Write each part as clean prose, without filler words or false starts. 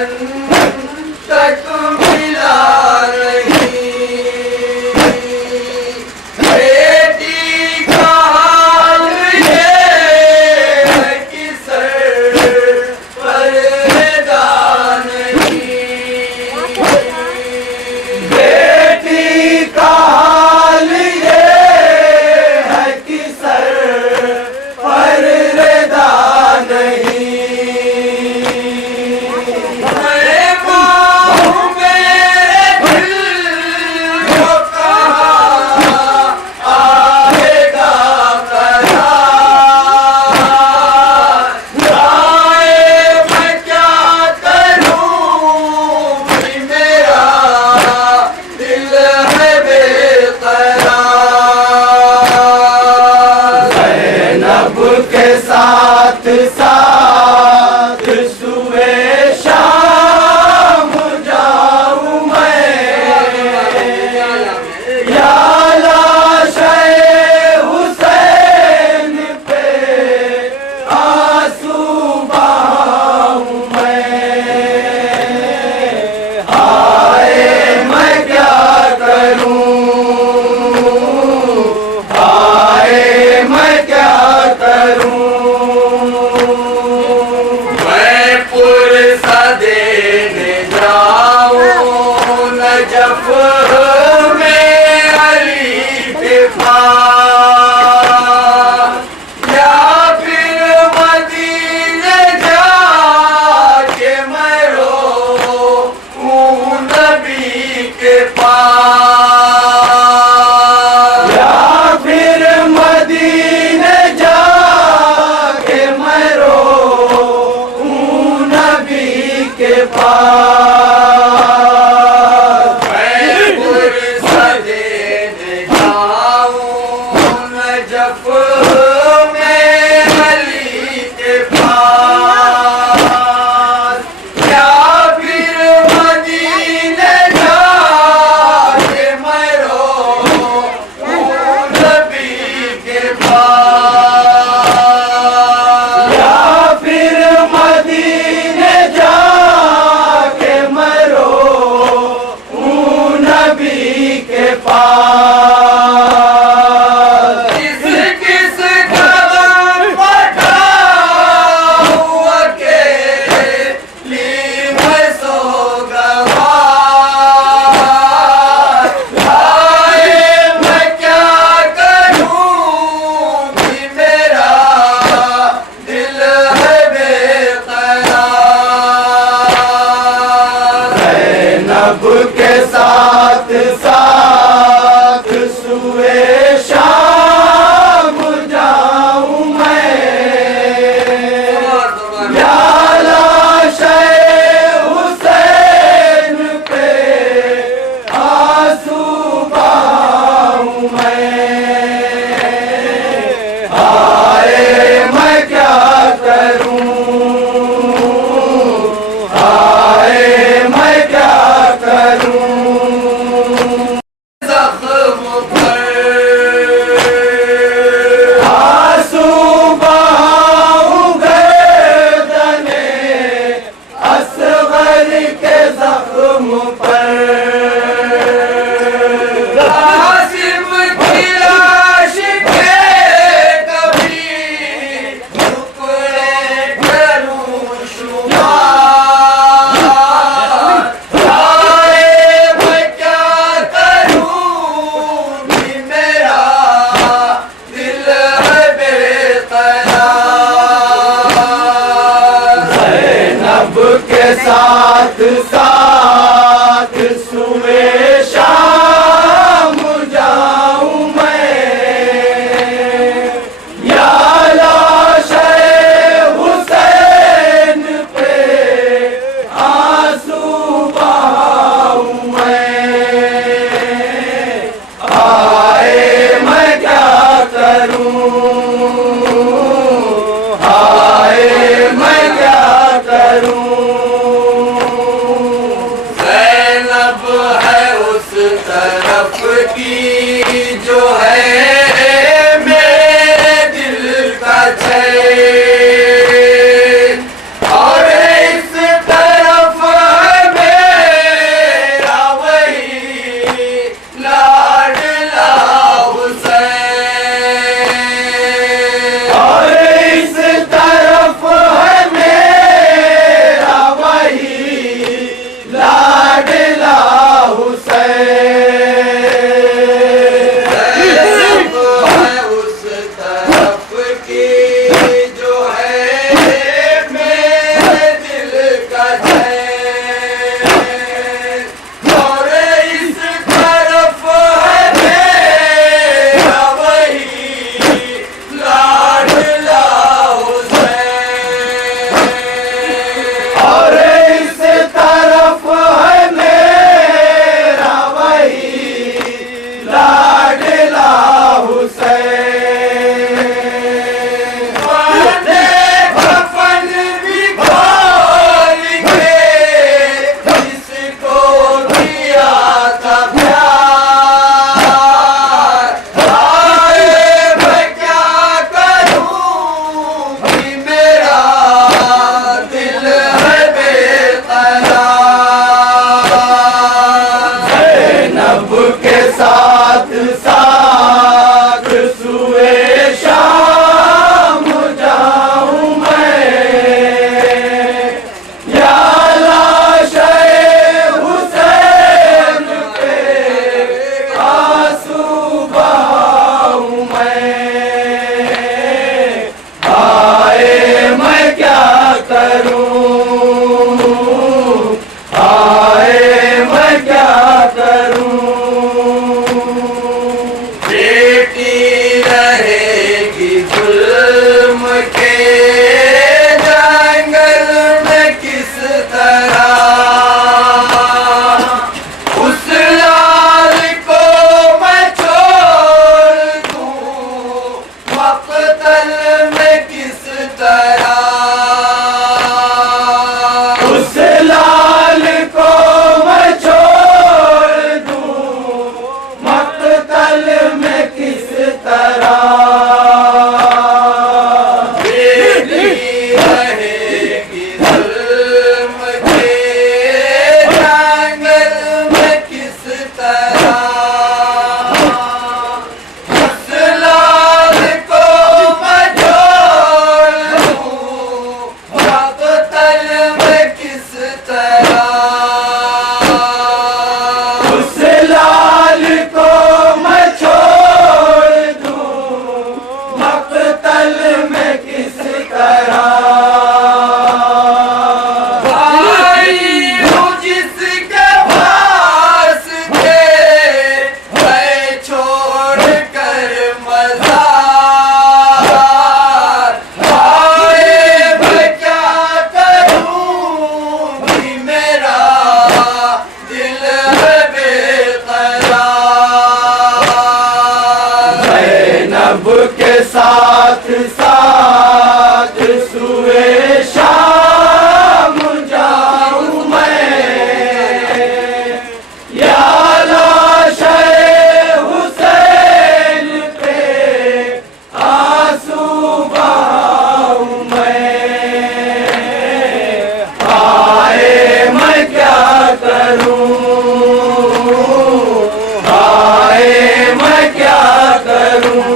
तक मिला नहीं। बेटी का हाल ये है कि सर पर्दा नहीं। बेटी का हाल ये है कि सर पर्दा नहीं। के साथ साथ सुबह शाम जाऊं मैं, या लाशे हुसैन पे आंसू बहाऊं मैं। हाय मैं क्या करूं, हाय मैं क्या करूं। मैं पुरसा देने जाऊं नजफ में अली के पास, या फिर मदीने जाके मैं रोऊं नबी के पास, या फिर मदीने जाके मैं रोऊं नबी के पास। मैं पुरसा देने जाऊं नजफ में अली के पास, या फिर मदीने जाके मैं रोऊं नबी के पास, या फिर मदीने जाके मैं रोऊं नबी के पास। किस कदम पठाऊं अकेली मैं सोगवार। हाय मैं क्या करूं कि मेरा दिल है बेकरार। ज़ैनब के साथ साथ सुबह शाम जाऊं मैं, या लाशे हुसैन पे आंसू बहाऊं मैं। हाय मैं क्या करूं, हाय मैं क्या करूं। जख्म पर आंसू बहाऊं गर्दने असगर के जख्म पर। कासिम की लाश के कभी टुकड़े करूं शुमार। हाय मैं क्या करूं कि मेरा दिल है बेकरार। ज़ैनब के साथ साथ सुबह शाम जाऊं मैं, या लाशे हुसैन पे आंसू बहाऊं मैं। हाय मैं क्या करूं, हाय मैं क्या करूं। और इस तरफ है मेरा वही लाडला हुसैन। मैंने कफन बिखोर के जिसको दिया था प्यार, हाय मैं क्या करूं कि मेरा दिल है बेकरार। ज़ैनब के साथ साथ सुए शाम जाऊं मैं, या लाशे हुसैन पे आंसू बहाऊं मैं। हाय मैं क्या करूं, हाय मैं क्या करूं। बेटी रहेगी जुल्म के जंगल में किस तरह, उस लाल को मैं छोड़ दूं मक़तल में किस तरह। उस लाल को मैं छोड़ दूं मक़तल में किस तरह। बेटी रहेगी जुल्म के जंगल में किस तरह, उस लाल को मैं छोड़ दूं मक़तल में किस तरह। उस लाल को मैं छोड़ दूं मक़तल में किस तरह। भाई हूँ जिसके पास थे मैं छोड़ कर मज़ार, हाय मैं क्या करूं कि मेरा दिल है बेकरार। ज़ैनब के साथ साथ सुए शाम जाऊं मैं, या लाशे हुसैन पे आंसू बहाऊं मैं। हाय मैं क्या करूं, हाय मैं क्या करूं।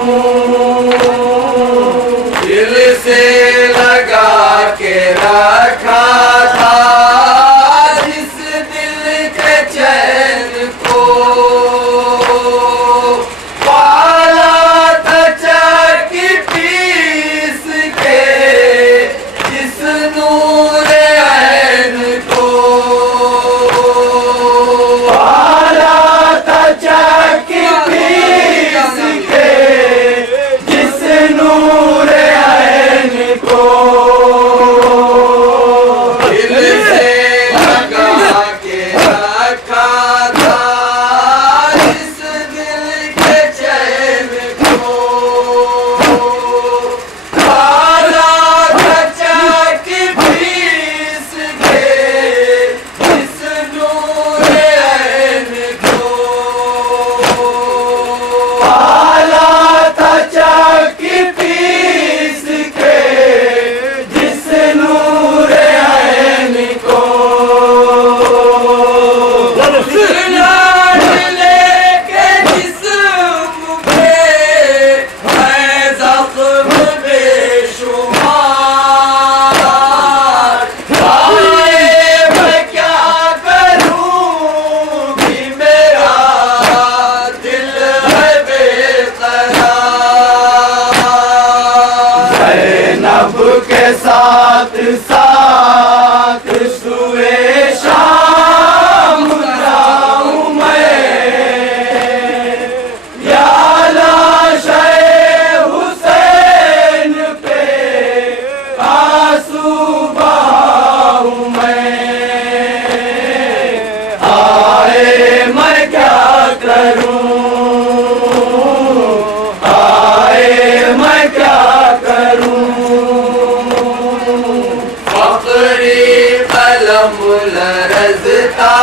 लरजता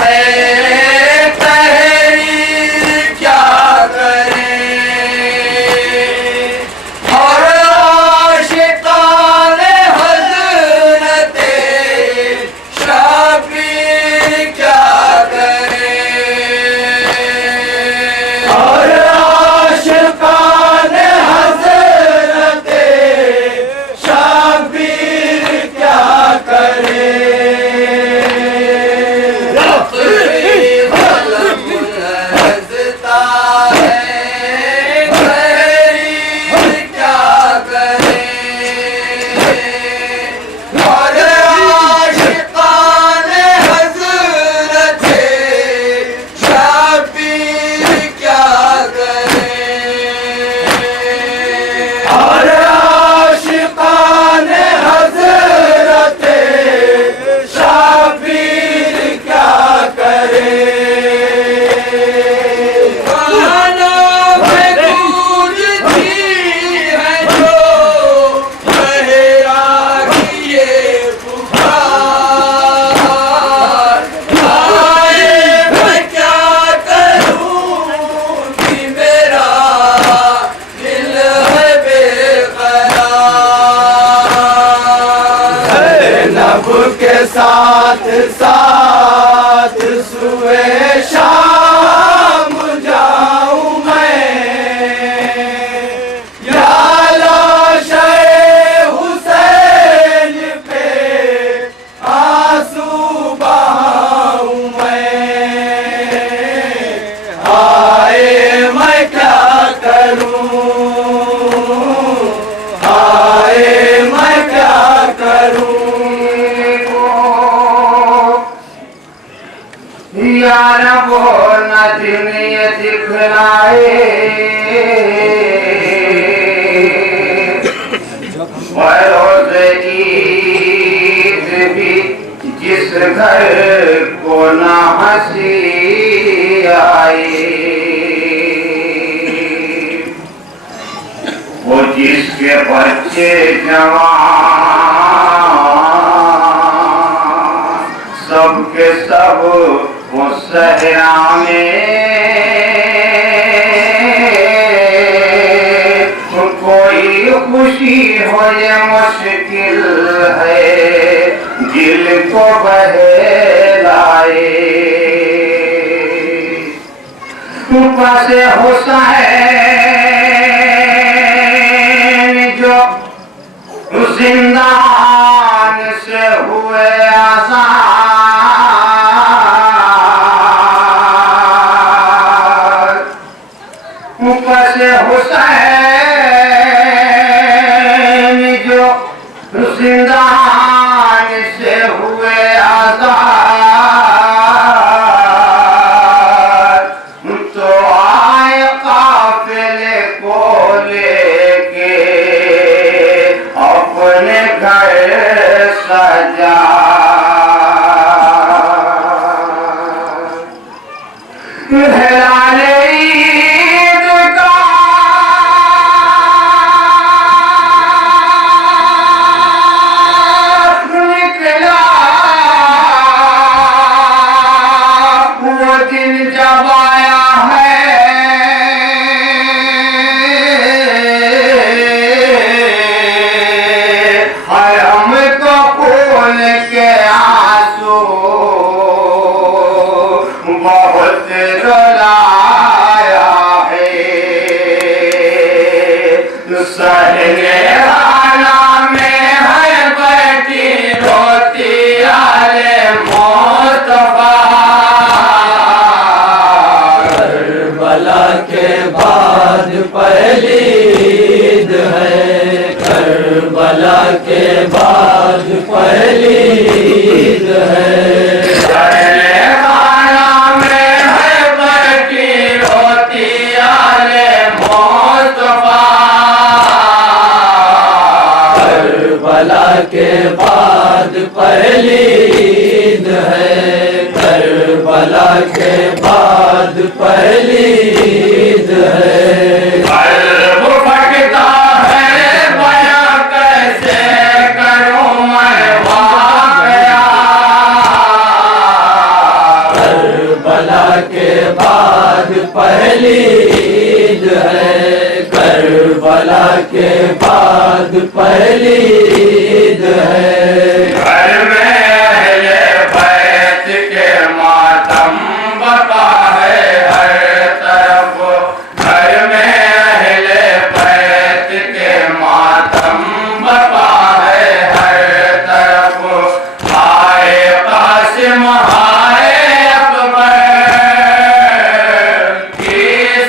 है, तहरीर क्या करें। और आशिकाने हज़रते शबीर क्या करें। और आशिकाने हज़रते शबीर क्या करें। के साथ साथ सुए शाम जाऊं मैं, या लाशे हुसैन पे आंसू बहाऊं मैं। आए मैं क्या करूं, आए मैं क्या करूं। यार वो नदिन ये दिखलाए, रोज़ ईद भी जिस घर को न हंसी आए, वो जिसके बच्चे जवान सबके सब वो सहरा में, कोई खुशी हो ये मुश्किल है दिल को बहलाए। ऊपर से हुसैन जो जिंदान से हुए आजाद, ऊपर से हुसैन जो जिंदान से हुए आजाद, तो आए काफिले को लेके अपने घर सजा। जब आया है हमको खून के आंसू बहुत रुलाया है। सहने वाला में है बैठी रोती आले मोतबा, करबला के बाद पहली ईद है, करबला के बाद पहली ईद है। सहने वाला में है बैठी रोती आले मोतबा, करबला के बाद पहली ईद है, करबला के बाद पहली ईद है। कल्ब फटता है बयां कैसे करूं मैं वाक़या, पहली ईद है, करबला के बाद पहली ईद है। घर में अहले बैत के मातम बका है हर तरफ। घर में अहले बैत के मातम बका है हर तरफ। आए कासिम आए अकबर की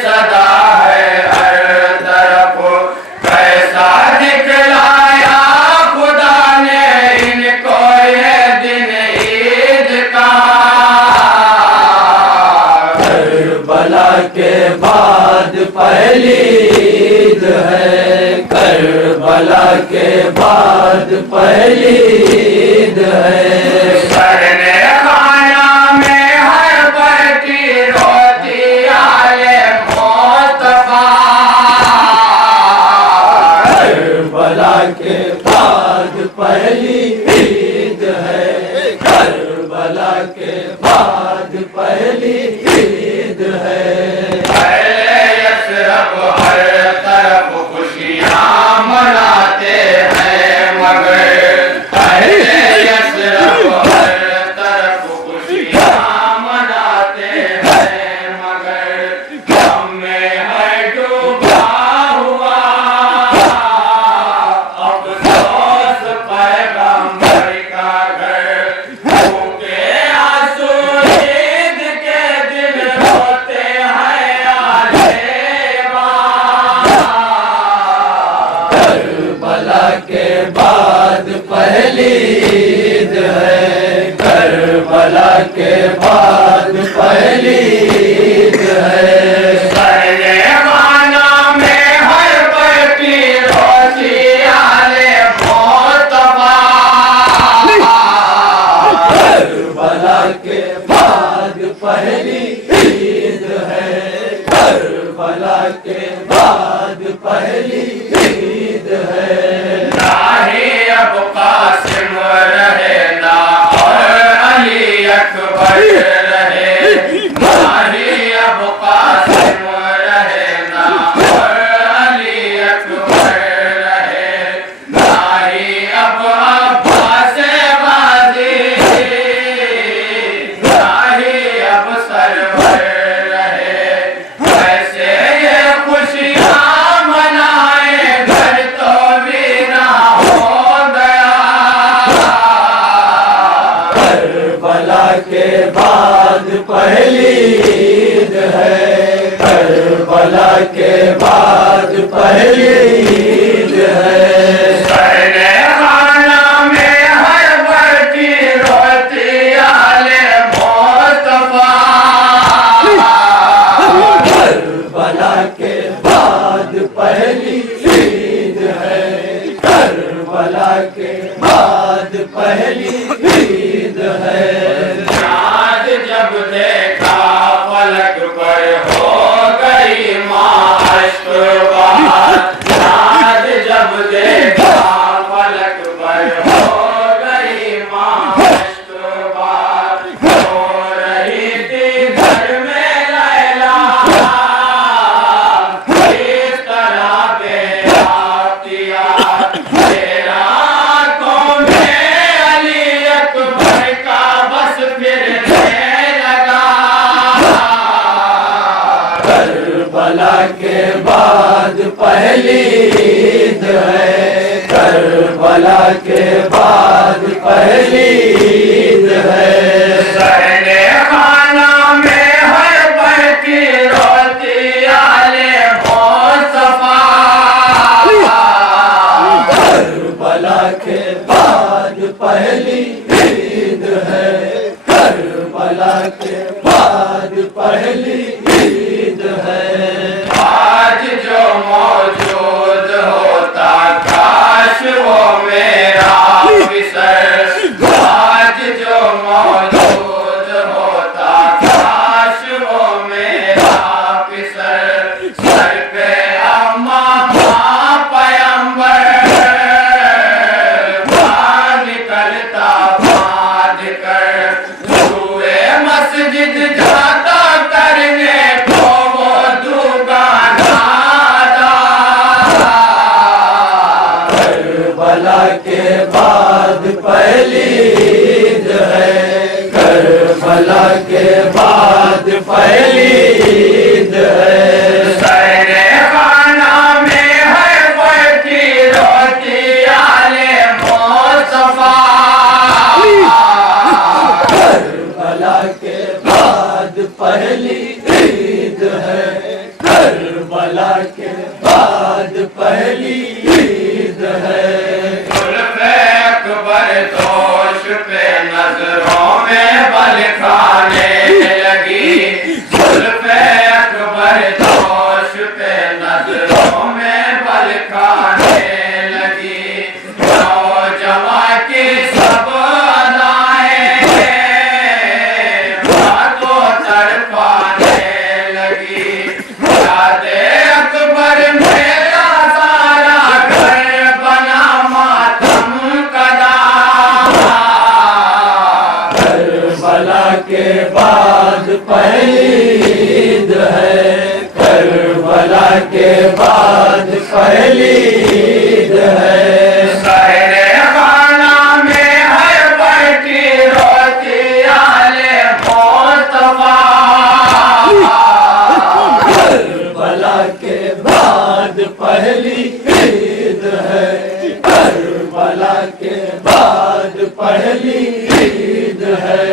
सदा है हर तरफ। कैसा दिखलाया खुदा ने इनको ये दिन ईद का। करबला के बाद पहली ईद है, करबला के बाद पहली ईद है। सरने खाना में हर बैठी रोती आए मोतबा। करबला के बाद पहली ईद है, करबला के बाद पहली ईद है। अहले यशरब हर तरफ खुशियाँ मनाते हैं मगर। अहले यशरब हर तरफ खुशियाँ मनाते हैं मगर। हमें है डूबा हुआ अफसोस पैगंबर का घर। भूखे आंसू ईद के दिन रोते हैं आलेवा। करबला के बाद पहली ईद है, करबला के बाद पहली ईद है। सरने खाना में हर बैठी रोती आले मोतबा। करबला के बाद पहली ईद है, करबला के बाद पहली ईद है। नाही अब कासिम रहे ना और अली अकबर रहे। नाही अब कासिम रहे ना और अली अकबर रहे। नाही अब अब्बास गाजी, नाही अब सरवर रहे। कैसे ये खुशियाँ मनाए घर तो वीरा हो गया। करबला के बाद पहली ईद है, करबला के बाद पहली ईद है। सरने खाना में हर बैठी रोती आले मोतबा। करबला के बाद पहली ईद है, करबला के बाद पहली ईद है। चाँद जब देखा फलक पर हो गई माँ अश्कबार। चाँद जब देखा फलक पर हो गई माँ अश्कबार। हो रही थी घर में लैला इस तरह बेआतिया। तेरा आँखों में अली अकबर का बस फिरने लगा। करबला के बाद पहली ईद है, करबला के बाद पहली ईद है। सरने खाना में हर बैठी रोती आले मोतबा। करबला के बाद पहली ईद है, करबला के बाद पहली ईद है। आज जो मौजूद होता काश वो मेरा विसर। आज जो मौजूद होता काश वो मेरा विसर। सर पे अम्मा पयंबर बाहर निकलता बांध कर। मस्जिद जाता करने करबला के बाद पहली ईद है। सहरे खाना में है बैठी रोटी आले मुस्तफा। करबला के बाद पहली ईद है। करबला के बाद पहली ईद है। जुल्फ़े अकबर दोष पे नजरों में बल खाने लगी। जुल्फ़े अकबर दोष पे नजरों में बल खाने लगी। नौजवान की सब अदाएं बातों तड़पाने लगी। यादे अकबर मेरा सारा घर बना मातम कदा। करबला के बाद पहली ईद है। करबला के बाद पहली ईद है। सहरे खाना में है बैठी रोटी आले मुस्तफा। करबला के बाद पहली ईद है। करबला के बाद पहली ईद है।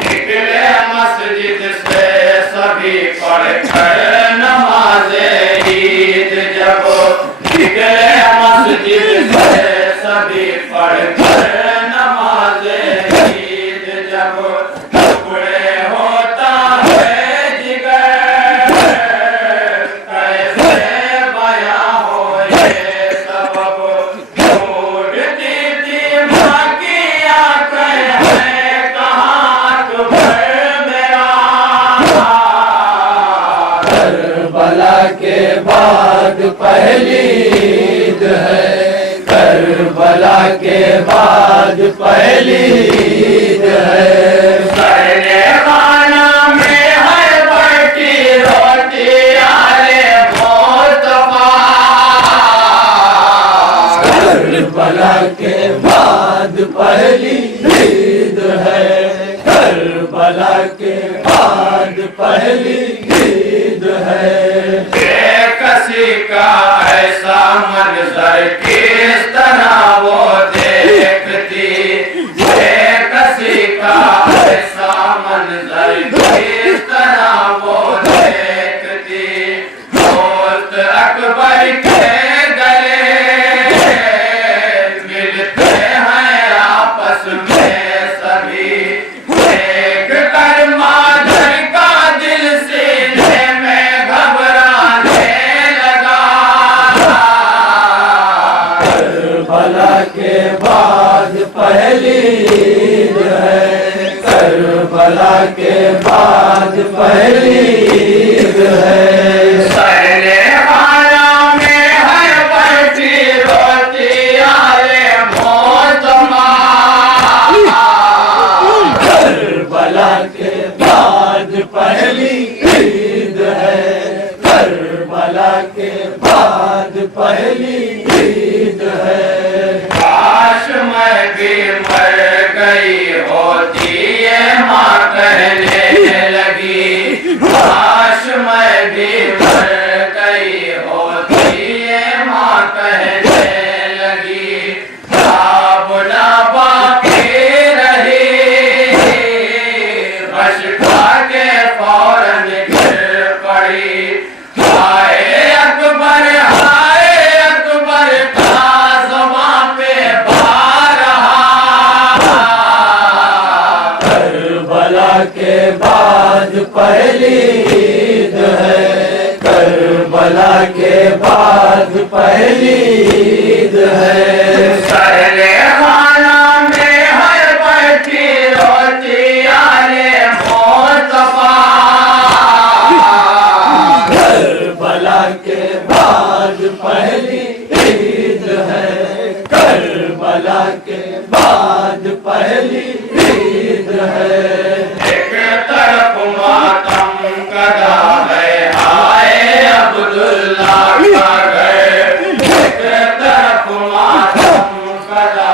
निकले मस्जिद से सभी पढ़कर नमाज़े ईद जब। निकले मस्जिद से सभी पढ़कर नमाज़े ईद जब। टुकड़े होता है जिगर कैसे बयां हो ये सबब। ढूंढती थी माँ की आँखें है कहाँ अकबर मेरा। करबला के बाद पहली ईद है। करबला के बाद पहली ईद है। सहरे खाना में है बैठी रोटी आले मुस्तफा। करबला के बाद पहली ईद है। करबला के बाद पहली ईद है। बेकसी का ऐसा मंजर किस तरह वो देखती। बेकसी का ऐसा मंजर किस तरह वो देखती। दोस्त अकबर के गले मिलते हैं आपस में सभी। देख कर माधर का दिल सीने में घबराने लगा। करबला के बाद पहली ईद है। करबला के बाद पहली ईद है। सहरे खाना में है बैठी रोटी आले मुस्तफा। करबला के बाद पहली ईद है। करबला के बाद पहली ईद है। काश मैं भी मर गई होती ये माँ कहने लगी। काश मैं भी मर गई होती ये माँ कहने लगी। बुला बाकी रही बश खा के फौरन गिर पड़ी। हाय अकबर का ज़बां पे बार रहा। करबला के बाद पहली ईद है। करबला के बाद पहली ईद है। सहरे खाना में है बैठी रोटी आले मुस्तफा। करबला के बाद पहली ईद है। करबला के बाद पहली ईद है। एक तरफ मातम कदा है हाय अब्दुल्ला का घर। एक तरफ मातम कदा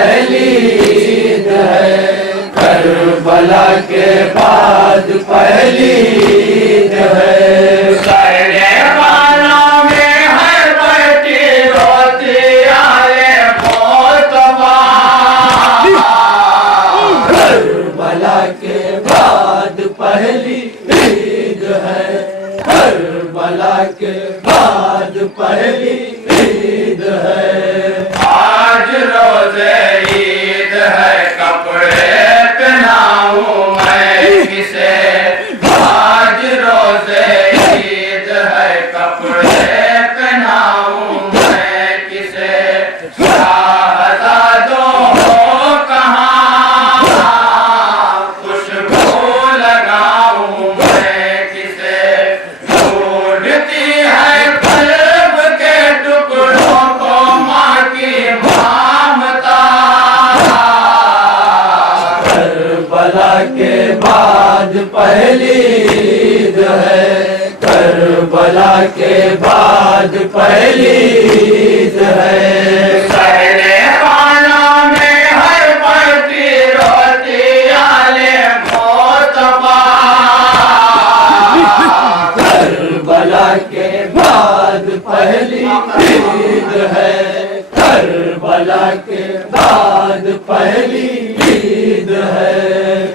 पहली ईद है, करबला के बाद पहली ईद है। करने वालों में हर बच्ची रोती आले मोतबा। करबला के बाद पहली ईद है, करबला के बाद पहली ईद है। आज रोज़े ईद है, कपड़े पहनाऊं मैं किसे। आज रोज़े ईद है, कपड़े पहनाऊं मैं किसे। शाहज़ादों हो कहाँ, खुशबू लगाऊं मैं किसे। ढूंढती है कल्ब के टुकड़ों को माँ की ममता। करबला के बाद पहली ईद है, करबला के बाद पहली ईद है। सहने खानों में हर बच्ची रोती आले मोतबा। करबला के बाद पहली ईद है, करबला के बाद पहली ईद है।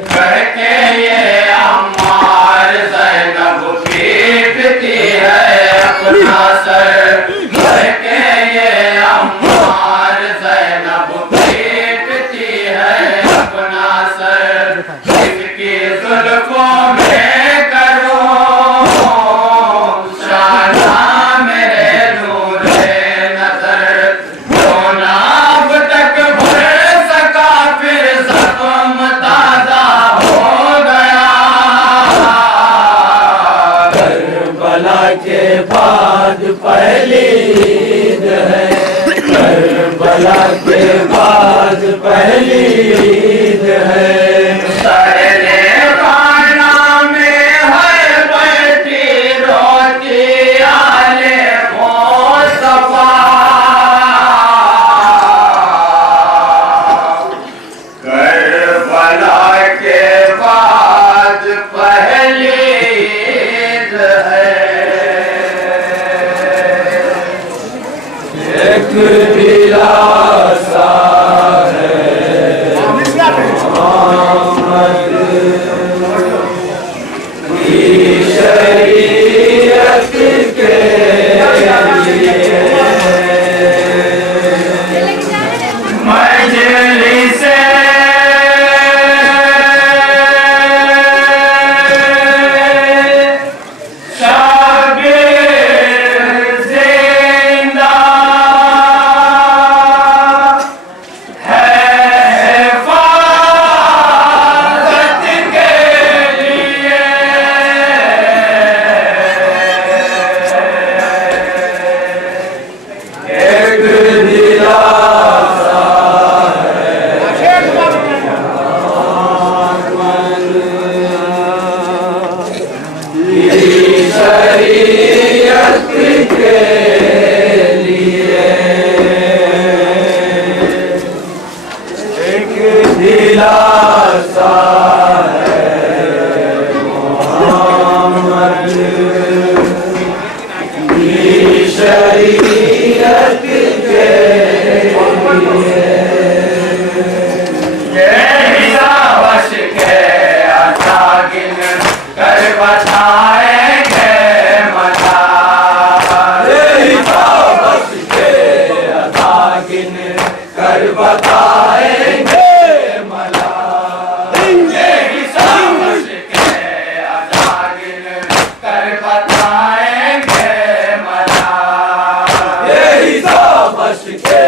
करके ये अम्मार ज़ैनब पीटती है अपना सर। करके ये अम्मार ज़ैनब पीटती है अपना सर। इसकी जुल्फों में करूं शाना मेरे नूरे नजर। रोना अब तक भर सका, फिर ज़ख्म ताज़ा हो गया। करबला के बाद पहली ईद है, करबला के बाद पहली ईद है। सहने खाना में हर बच्ची रोती आले मोतबा। करबला के बाद पहली ईद है। एक दिलासा है मोहम्मद की शरीयत के लिए। मजलिसे शागिर्द जिंदा है हिफाज़त के लिए। एक दिलासा की शरीयत के लिए। एक दिलासा है मोहम्मद की शरीयत के लिए। ये सावश के असागिन कर बताएंगे मना। यही ताबस के असागिन कर बताएंगे मला। यही सावश के असागिन कर बताएंगे मना। यही ताबस के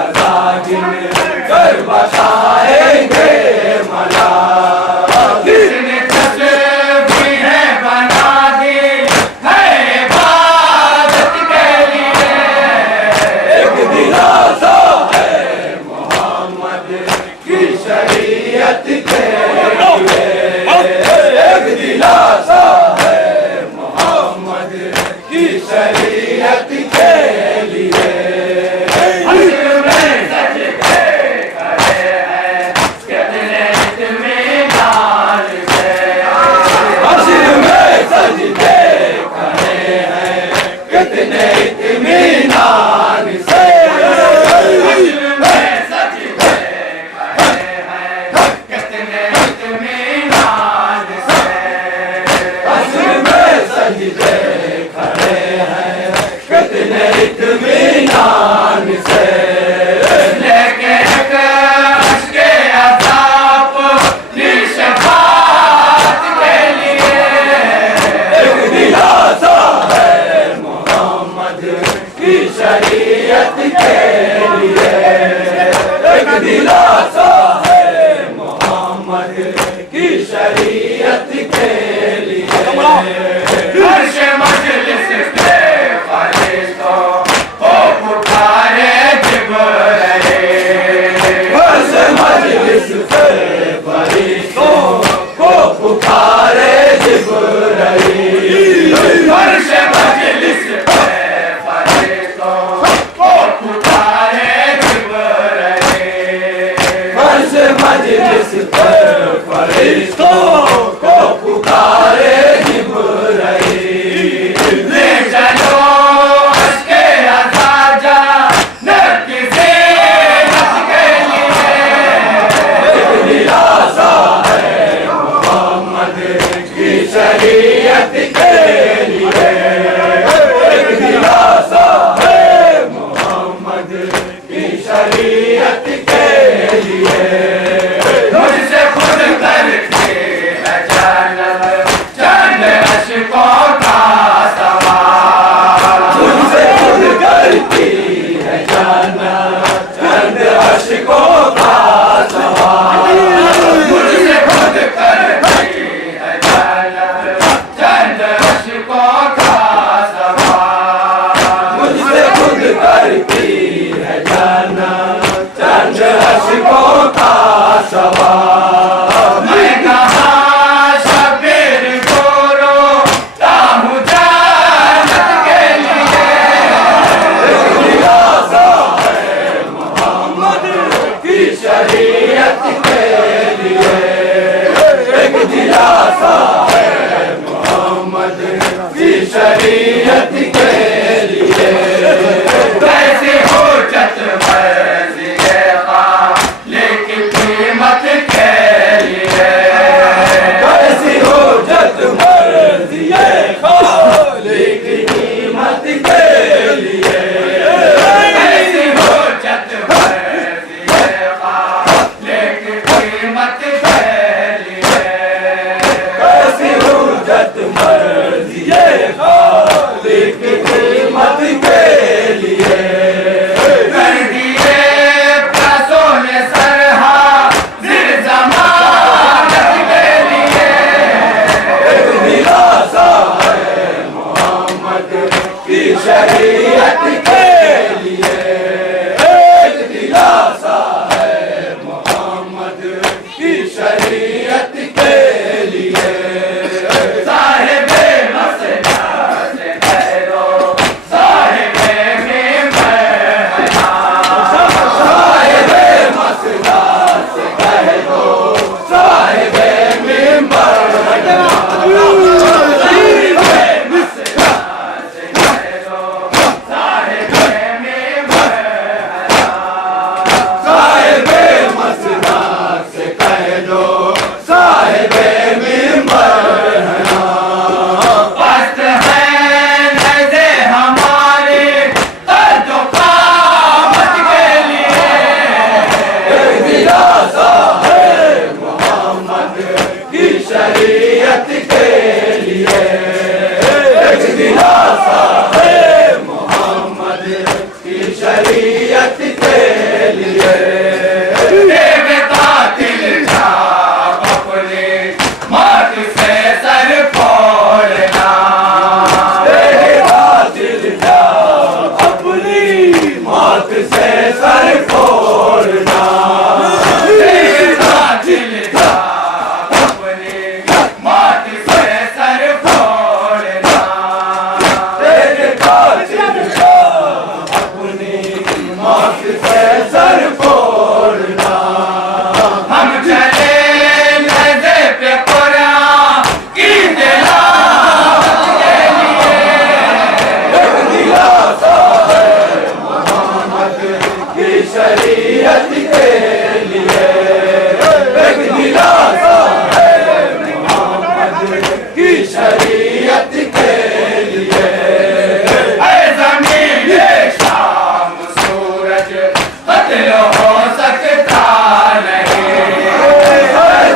असागिन कर बताएंगे मला। किसने तस्वीरें बना दी है इबादत के लिए। एक दिलासा है मोहम्मद की शरीयत के लिए। एक दिलासा है मोहम्मद की शरीयत के लिए। हश्र में सजदे की शरीयत के लिए। कैसी हुज्जत मर्ज़ी खालिक की कीमत के लिए। कैसी हुज्जत मर्ज़ी खालिक की कीमत के लिए। कैसी हुज्जत मर्ज़ी खालिक की कीमत के लिए। कैसी हुज्जत मर्ज़ी खालिक की कीमत के लिए। कर दिए प्यासों ने सरहाज़िर ज़मानत के लिए। एक दिलासा है मोहम्मद की शरीयत के लिए। एक दिलासा है मोहम्मद की शरीयत के लिए। साहिबे मसनद से कह दो, साहिबे मिंबर है नाम। साहिबे मसनद से कह दो, साहिबे मिंबर है नाम। साहिबे मसनद से कह दो, साहिबे मिंबर है नाम। साहिबे मसनद से कह दो, साहिबे मिंबर है नाम। पस्त है नज़े हमारे दर्द क़यामत के लिए। एक दिलासा है मोहम्मद की शरीयत के लिए। एक दिलासा है मोहम्मद की शरीयत के लिए। एक कातिल था अपने मौत से सर फोड़ना। तेरे कातिल था अपनी मौत से सर फोड़ना। एक कातिल था अपने मौत से सर फोड़ना। तेरे कातिल था अपनी मौत से सर फोड़ना। हम चले नज़े पे कुरान की तिलावत के लिए। एक दिलासा है मोहम्मद की शरीयत के लिए। एक दिलासा है मोहम्मद की शरीयत के लिए। ऐ ज़मीन शाम सूरज कत्ल हो सकता नहीं।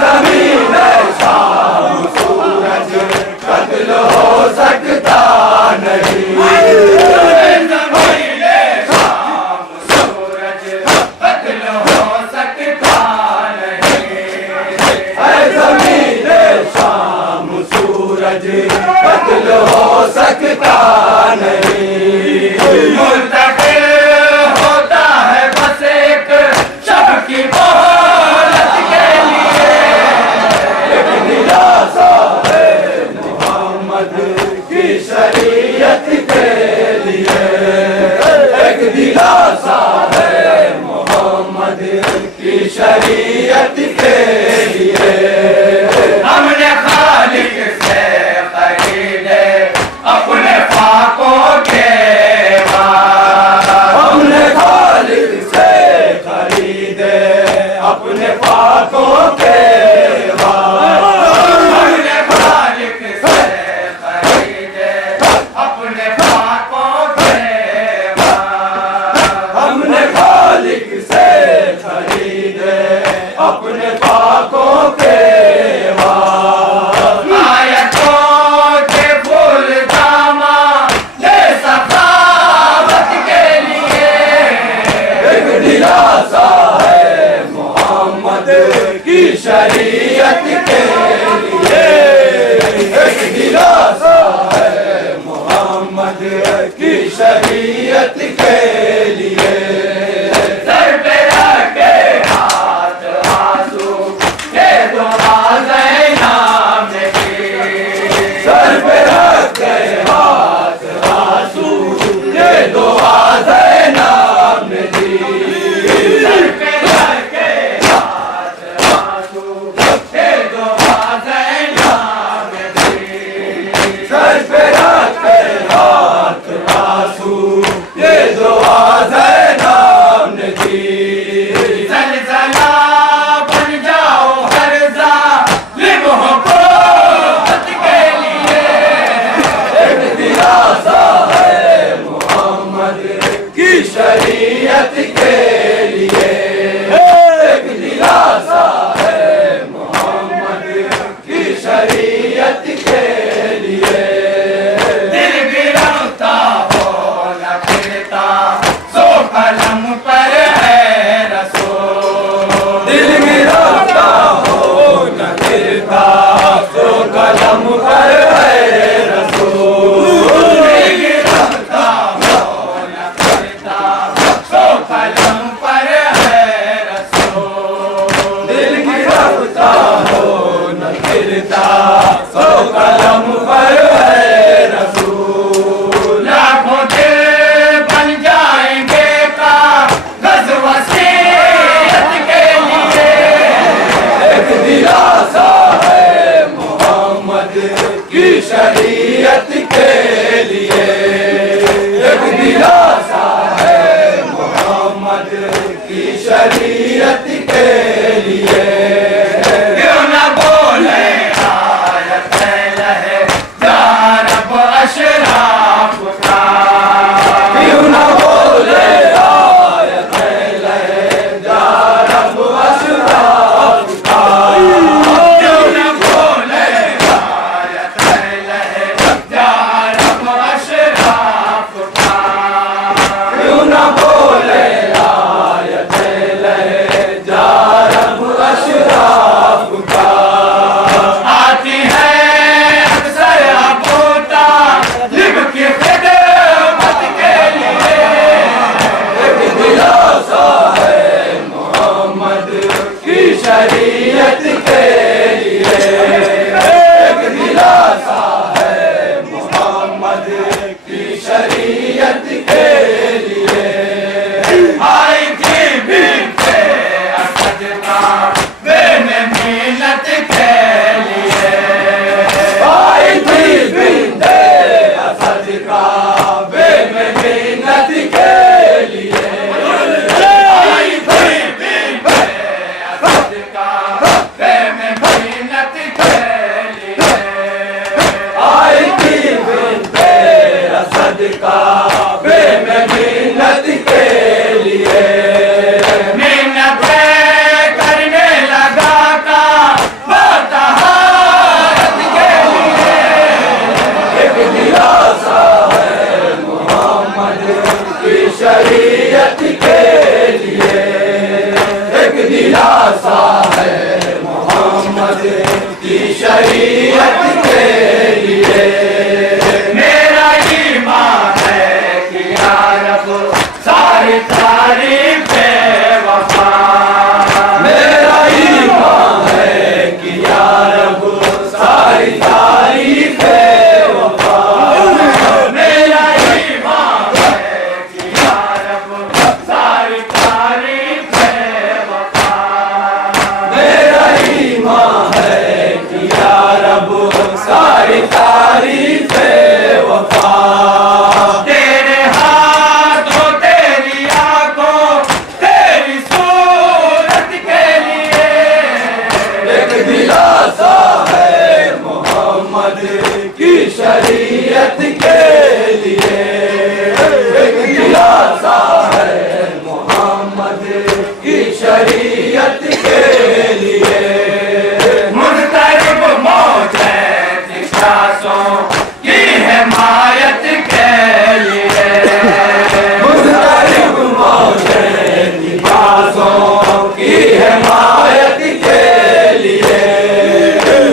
ज़मीन शाम सूरज कत्ल हो सकता नहीं। ज़मीन शाम सूरज कत्ल हो सकता नहीं। ज़मीन शाम सूरज कत्ल हो सकता नहीं। मुंतकिल होता है बस एक शब की मोहलत के लिए। एक दिलासा है मोहम्मद की शरीयत के लिए। एक दिलासा है मोहम्मद की शरीयत के लिए। हमने खालिक से खरीदे अपने फाकों के बाद। हमने खालिक से खरीदे अपने फाकों के बाद। हमने खालिक से खरीदे अपने फाकों के बाद। हमने खालिक से खरीदे अपने फाकों के बाद। आयतों के फूल जामा ले सखावत के लिए। एक दिलासा है मोहम्मद की शरीयत के लिए। एक दिलासा है मोहम्मद की शरीयत के लिए। सर पे रखे हाथ आंसू के दुआ ज़ैनाब ने की। सर पे रख गए हाथ आंसू ये दुआ ज़ैनब ने दी। सर पे रखे हाथ आंसू के दुआ ज़ैनाब ने की। सर पे शरीयत के लिए एक दिलासा है मोहम्मद की शरीयत के लिए। दिल गिरफ्ता हो न फिरता सो कलम पर है रसूल। दिल गिरफ्ता हो न फिरता सो कलम पर है रसूल। दिल गिरफ्ता हो न फिरता सो कलम पर है रसूल। दिल गिरफ्ता हो न फिरता सो कलम पर है रसूल। लाखों दिल बन जाएंगे का गज़वा वसीयत के लिए एक दिलासा है मोहम्मद की शरीयत के लिए। एक दिलासा है मोहम्मद की शरीयत के लिए। क्यों न बोले आयत लहे या रब अशराफ का। क्यों न बोले आयत लहजा रब अशराफ का। क्यों न बोले आयत लहे या रब अशराफ का। क्यों न बोले आयत लहजा रब अशराफ का। आती है अक्सर अबूता लिब की खिदमत के लिए एक दिलासा है मोहम्मद की शरीयत के लिए। एक दिलासा है मोहम्मद की शरीयत के लिए। आई थी बीते असद का बेमेहनत के लिए। आई थी बिंदे असद का बेमेहनत के लिए। आई थी बीते असद का बेमेहनत के लिए। आई थी बिंदे असद का बेमेहनत के लिए। मेहनत करने लगा का वो तहारत के लिए। एक दिलासा है मोहम्मद की शरीयत के लिए। एक दिलासा है मोहम्मद की शरीयत के लिए। मेरा ईमान है कि या रब सारी तारीफ़ें वफ़ा। मेरा ईमान है कि या रब सारी तारीफ़ें वफ़ा। मेरा ईमान है कि या रब सारी तारीफ़ें वफ़ा। मेरा ईमान है कि या रब सारी तारीफ़ें वफ़ा। तेरे हाथों तेरी आंखों तेरी सूरत के लिए एक दिलासा है मोहम्मद की शरीयत के लिए। एक दिलासा है मोहम्मद की शरीयत के लिए। मुस्तरिब मौत है प्यासों की हिमायत के लिए। मुस्तरिब मौत है निवासों की हिमायत के लिए।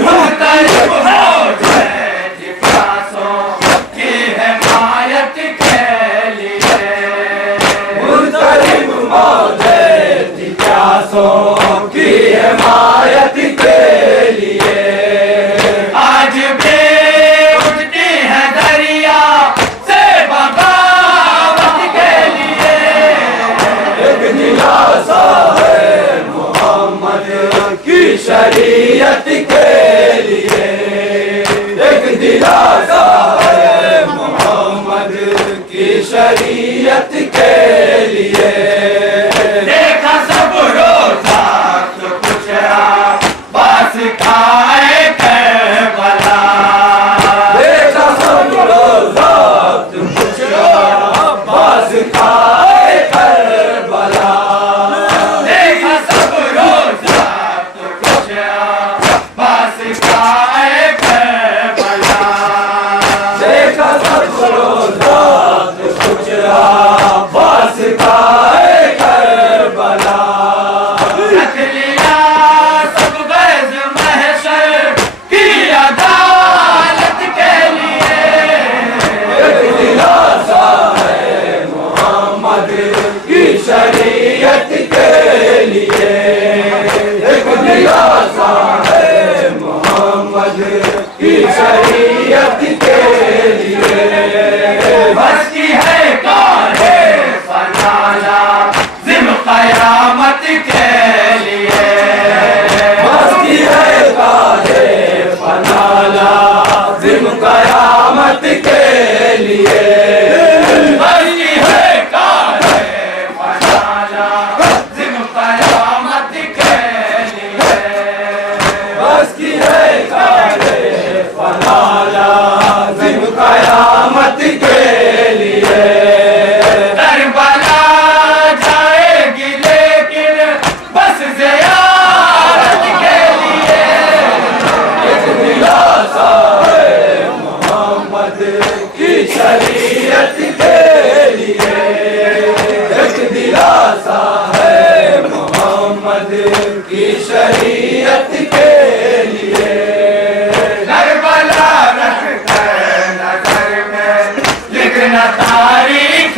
मुस्तरिब मौत है प्यासों की हिमायत के लिए। मुस्तरिब मौत है प्यासों की हिमायत के लिए। आज भी उठती है दरिया से बगावत के लिए। एक दिलासा है मोहम्मद की शरीयत के लिए। एक दिलासा है मोहम्मद की शरीयत के लिए। देखा सब रोजा तो कुछ बस खाए लिखना तारीख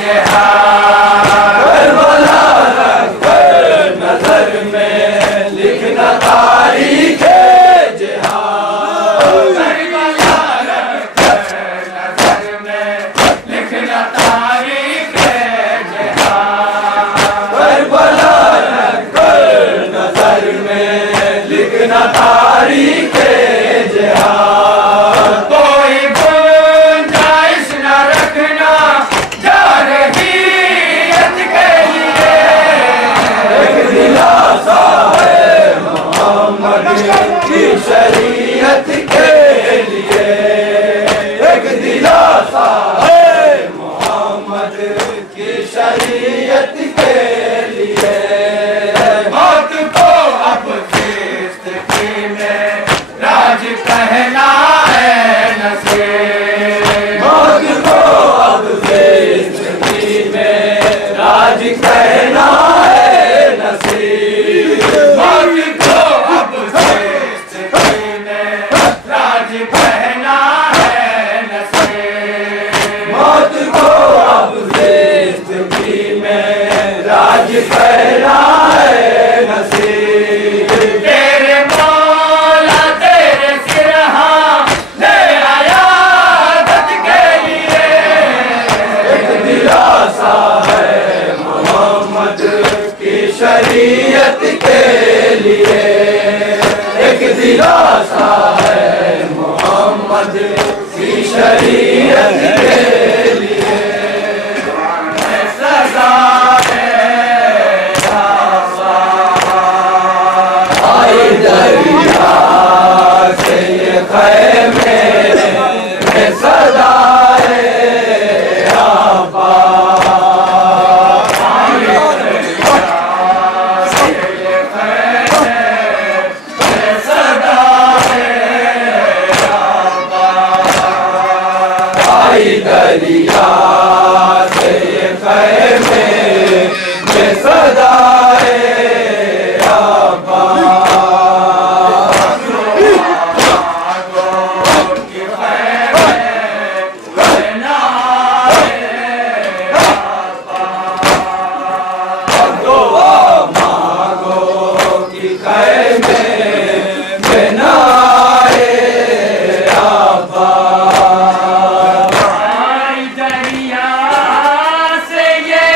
जिहाद। करबला रख कर नजर में लिखना तारीख जिहाद। करबला रख कर नजर में लिखना तारीख जिहाद। करबला रख कर नजर में लिखना तारीख जिहाद। कोई गुंजाइश न रखना जारहियत के लिए। एक दिलासा है मोहम्मद की शरीयत के लिए। एक दिलासा है मोहम्मद की शरीयत के लिए। मौत को अब जिंदगी में राज कहना है नसीब। मौत को अब जिंदगी में राज कहना है नसीब। मौत को अब जिंदगी में राज कहना है नसीब। मौत को अब जिंदगी में राज कहना है नसीब। तेरे मौला तेरे सिरहा ले आया दत के लिए। एक दिलासा है मोहम्मद की शरीयत के लिए। एक दिलासा है मोहम्मद की शरीयत के लिए। सजा आई दरिया से ये ख़ैमे में सदाए आबा। आई दरिया से ये ख़ैमे में सदाए आबा। दरिया से ये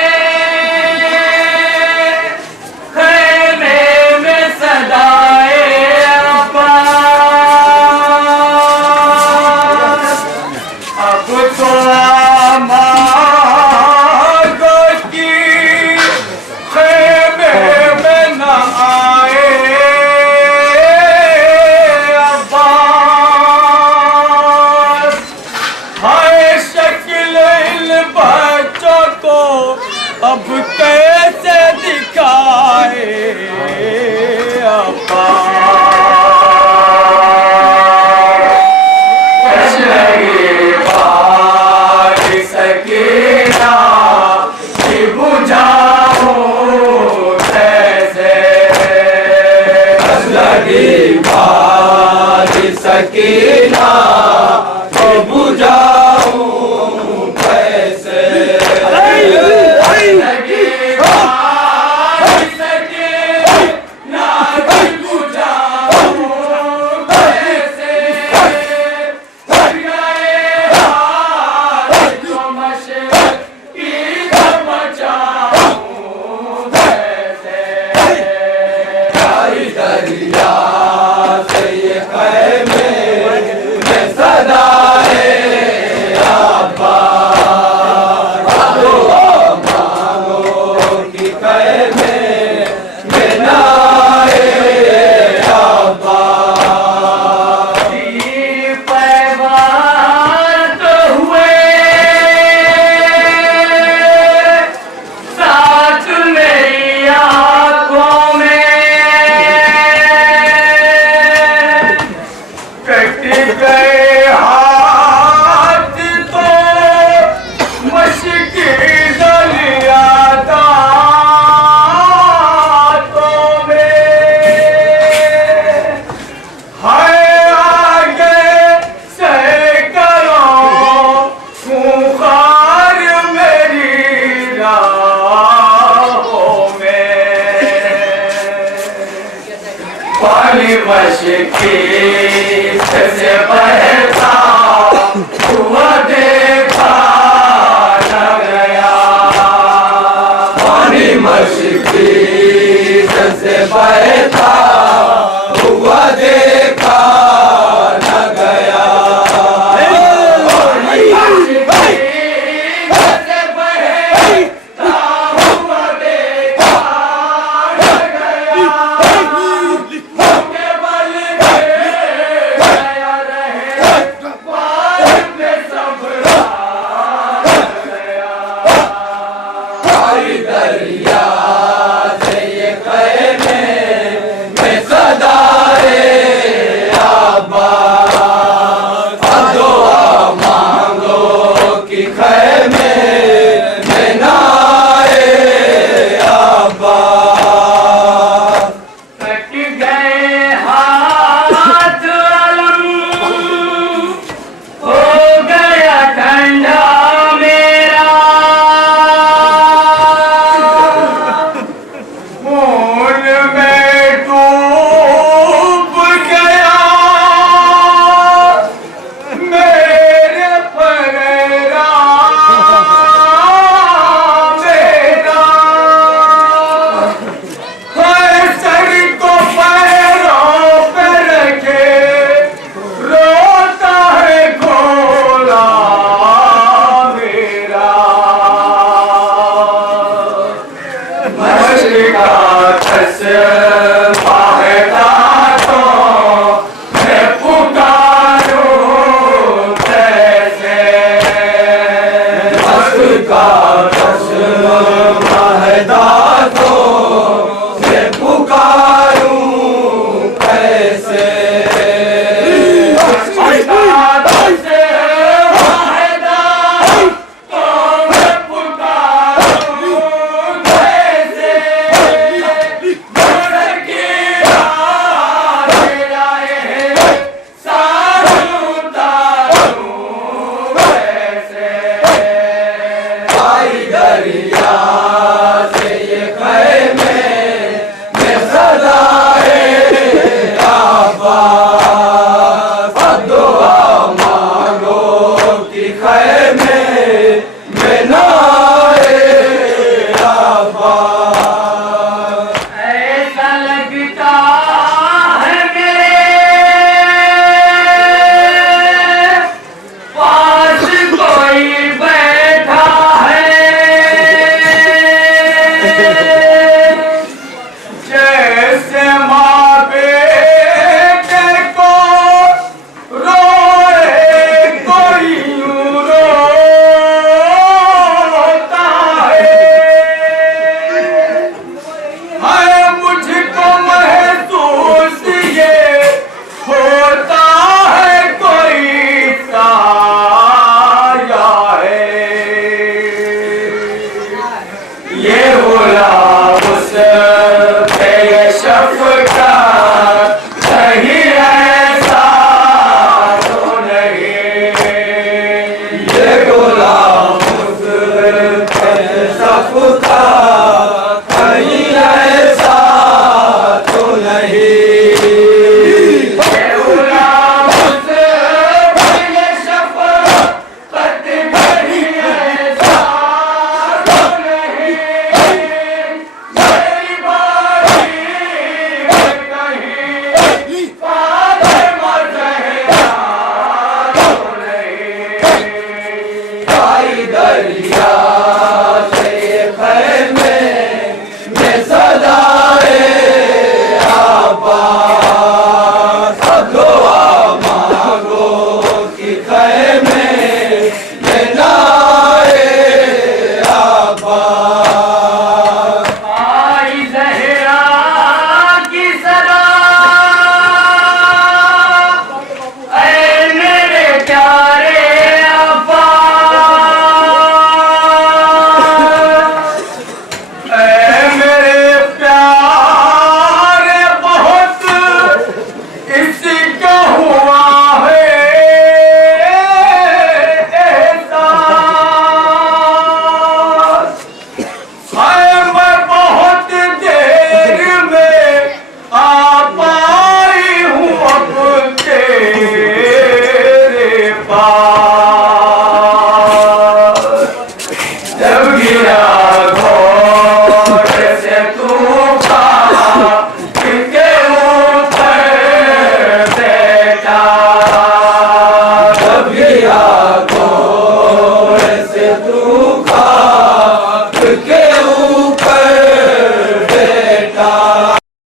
खैमे में सदाए अब्बास। अब तो मांगो की खैमे में न आए अब्बास। हाय शक्ल इन बच्चों को अब कैसे दिखाए अब्बास। सकीना की बुझाऊं कैसे। लगी बात सकीना को बुझाऊं कैसे। लगी बात दरिया